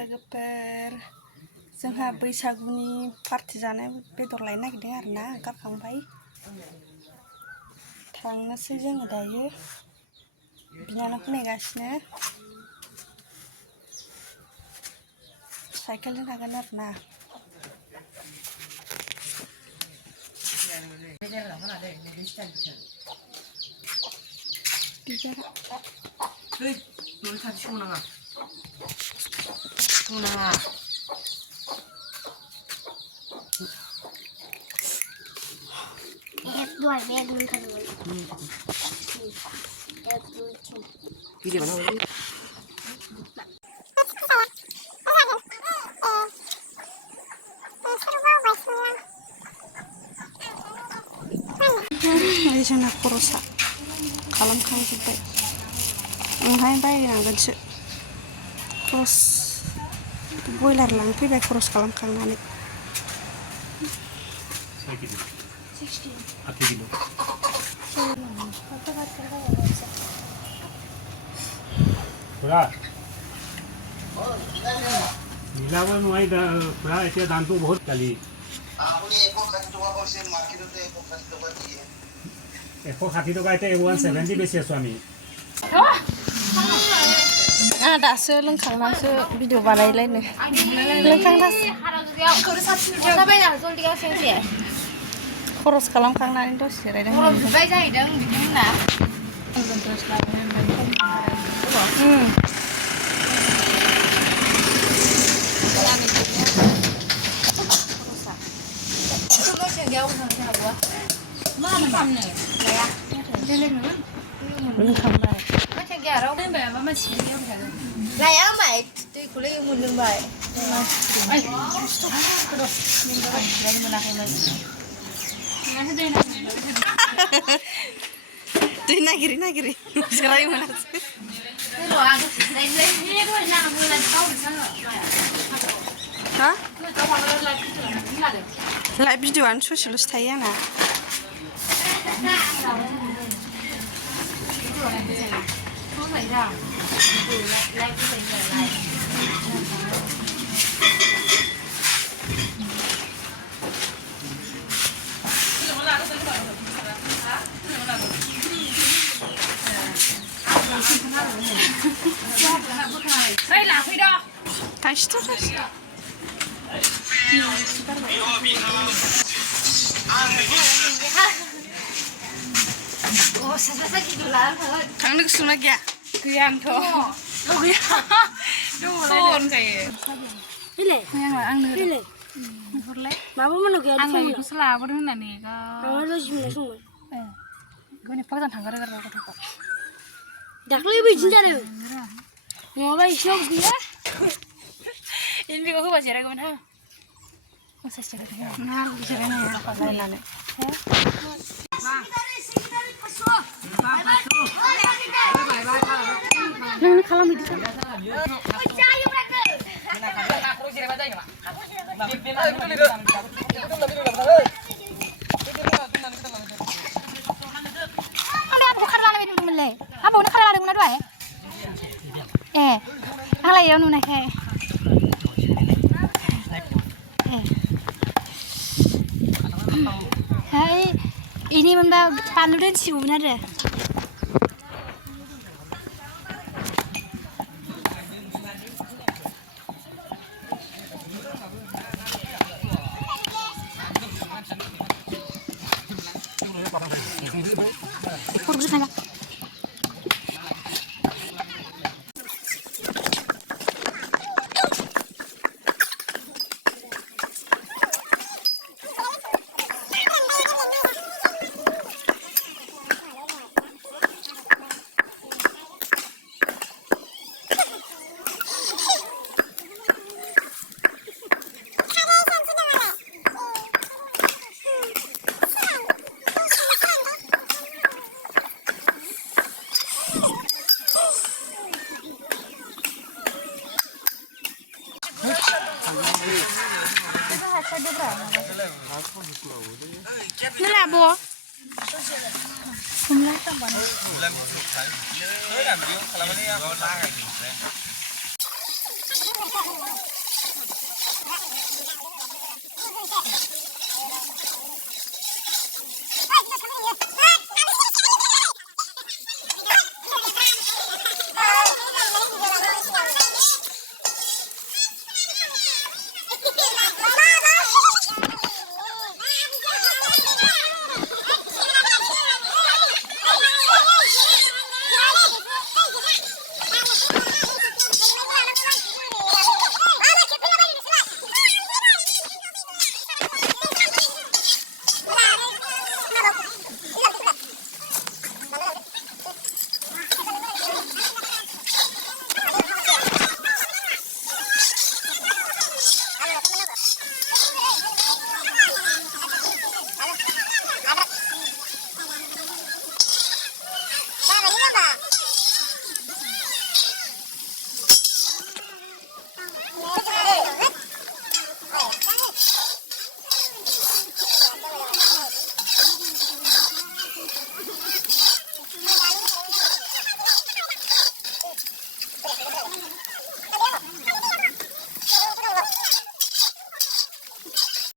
लोगोफोर जोंहा बैसागुनि पार्टि जानाय बेदर लायनो नागिरदों आरोना ओंखारखांबाय थांनोसै जोङो दायो बिनानावखौ नेगासिनो साइकेलजों थांगोन आरोना Dua bed mun kan dulu. Video mana lagi? Ini जोंना खरसा खालामखांजोब्बाय ओंहाय बायनांगोनसो खरस बयलार लांफैबाय खरस खालामखांनानै 8 kilo. Pura. मिलावर नुआई पूरा ऐसे दाम तो बहुत चली आपने एको खाती टका परसेंट मार्केट होते एको खाती टका दिए एको खाती टका इते 170 बेसे स्वामी दासो लोंखांनासो भिडिअ बानायलायनो लोंखांनासो खरस खालामखांनानै दसे जिरायदों Bukan जाहैदों बिदि होनना Layak mai, tu kulit yang mundur mai. दै नागिरि जिराय मोनासै हा लाइभ भिडिअआनो ससेल'सो थायो आंना थांनो गोसोना गैया गैयानोथ' गैया दङ बिलाय आंनो बिलाय नुहुरलाय माबा मोननो गैया आं बेखौसो लाबोदों होननानै माबाल' जिमनाय संमोन बेखौनो एफा गोजान थांगार गथ'खौ दाख्लैबो बिदिनो जादों नङाबा एसेयाव गैया ini juga aku baca rekomen ha masa cerita nah bicaranya apa lain nah kalau gitu Hai, ini Mbak Panu dan si Bunda ada. Kurus sana. Nila bo. Kumla.